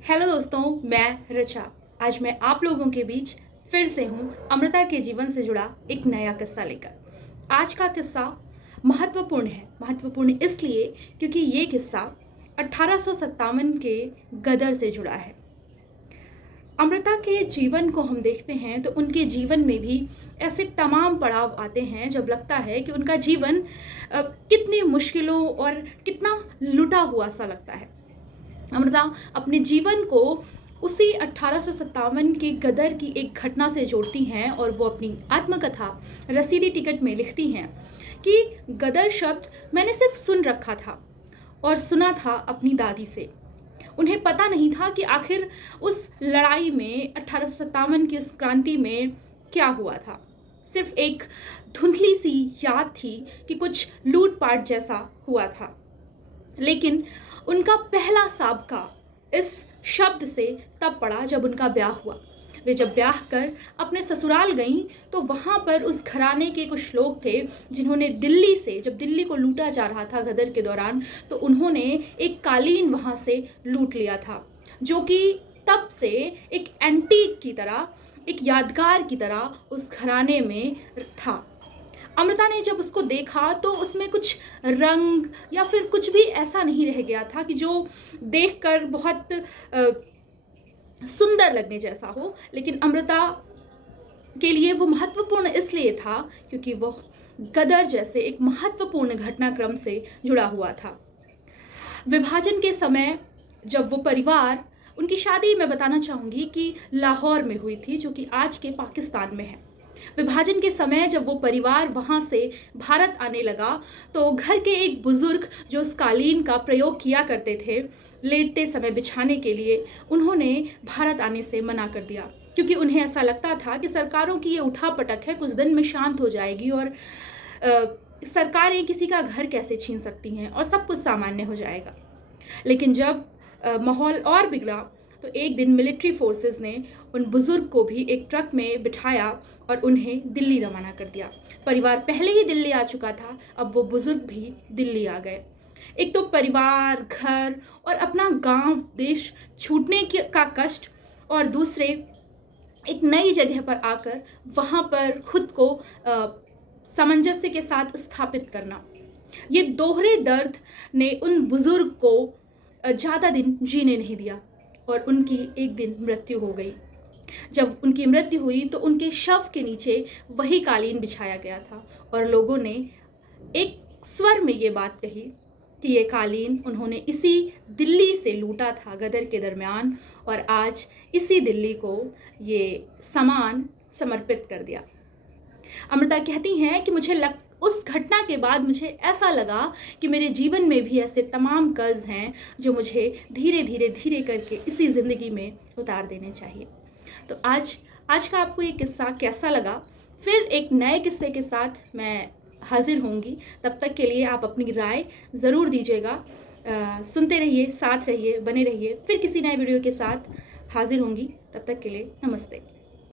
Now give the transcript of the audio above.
Hello दोस्तों, मैं ऋचा। आज मैं आप लोगों के बीच फिर से हूँ अमृता के जीवन से जुड़ा एक नया किस्सा लेकर। आज का किस्सा महत्वपूर्ण है। महत्वपूर्ण इसलिए क्योंकि ये किस्सा 1857 के गदर से जुड़ा है। अमृता के जीवन को हम देखते हैं तो उनके जीवन में भी ऐसे तमाम पड़ाव आते हैं जब लगता है कि उनका जीवन कितनी मुश्किलों और कितना लुटा हुआ सा लगता है। अमृता अपने जीवन को उसी 1857 के गदर की एक घटना से जोड़ती हैं और वो अपनी आत्मकथा रसीदी टिकट में लिखती हैं कि गदर शब्द मैंने सिर्फ सुन रखा था और सुना था अपनी दादी से। उन्हें पता नहीं था कि आखिर उस लड़ाई में 1857 की उस क्रांति में क्या हुआ था। सिर्फ एक धुंधली सी याद थी कि कुछ लूटपाट जैसा हुआ था। लेकिन उनका पहला साबका इस शब्द से तब पड़ा जब उनका ब्याह हुआ। वे जब ब्याह कर अपने ससुराल गईं तो वहाँ पर उस घराने के कुछ लोग थे जिन्होंने दिल्ली से, जब दिल्ली को लूटा जा रहा था गदर के दौरान, तो उन्होंने एक कालीन वहाँ से लूट लिया था, जो कि तब से एक एंटीक की तरह, एक यादगार की तरह उस घराने में था। अमृता ने जब उसको देखा तो उसमें कुछ रंग या फिर कुछ भी ऐसा नहीं रह गया था कि जो देखकर बहुत सुंदर लगने जैसा हो। लेकिन अमृता के लिए वो महत्वपूर्ण इसलिए था क्योंकि वो गदर जैसे एक महत्वपूर्ण घटनाक्रम से जुड़ा हुआ था। विभाजन के समय जब वो परिवार, उनकी शादी मैं बताना चाहूँगी कि लाहौर में हुई थी, जो कि आज के पाकिस्तान में है। विभाजन के समय जब वो परिवार वहाँ से भारत आने लगा तो घर के एक बुजुर्ग जो उस कालीन का प्रयोग किया करते थे लेटते समय बिछाने के लिए, उन्होंने भारत आने से मना कर दिया क्योंकि उन्हें ऐसा लगता था कि सरकारों की ये उठापटक है, कुछ दिन में शांत हो जाएगी और सरकारें किसी का घर कैसे छीन सकती हैं और सब कुछ सामान्य हो जाएगा। लेकिन जब माहौल और बिगड़ा तो एक दिन मिलिट्री फोर्सेस ने उन बुज़ुर्ग को भी एक ट्रक में बिठाया और उन्हें दिल्ली रवाना कर दिया। परिवार पहले ही दिल्ली आ चुका था, अब वो बुज़ुर्ग भी दिल्ली आ गए। एक तो परिवार, घर और अपना गांव, देश छूटने का कष्ट, और दूसरे एक नई जगह पर आकर वहाँ पर खुद को सामंजस्य के साथ स्थापित करना। ये दोहरे दर्द ने उन बुज़ुर्ग को ज़्यादा दिन जीने नहीं दिया और उनकी एक दिन मृत्यु हो गई। जब उनकी मृत्यु हुई तो उनके शव के नीचे वही कालीन बिछाया गया था और लोगों ने एक स्वर में ये बात कही कि ये कालीन उन्होंने इसी दिल्ली से लूटा था गदर के दरमियान और आज इसी दिल्ली को ये सामान समर्पित कर दिया। अमृता कहती हैं कि उस घटना के बाद मुझे ऐसा लगा कि मेरे जीवन में भी ऐसे तमाम कर्ज हैं जो मुझे धीरे धीरे करके इसी ज़िंदगी में उतार देने चाहिए। तो आज का आपको ये किस्सा कैसा लगा? फिर एक नए किस्से के साथ मैं हाजिर होंगी। तब तक के लिए आप अपनी राय ज़रूर दीजिएगा। सुनते रहिए, साथ रहिए, बने रहिए। फिर किसी नए वीडियो के साथ हाजिर होंगी। तब तक के लिए नमस्ते।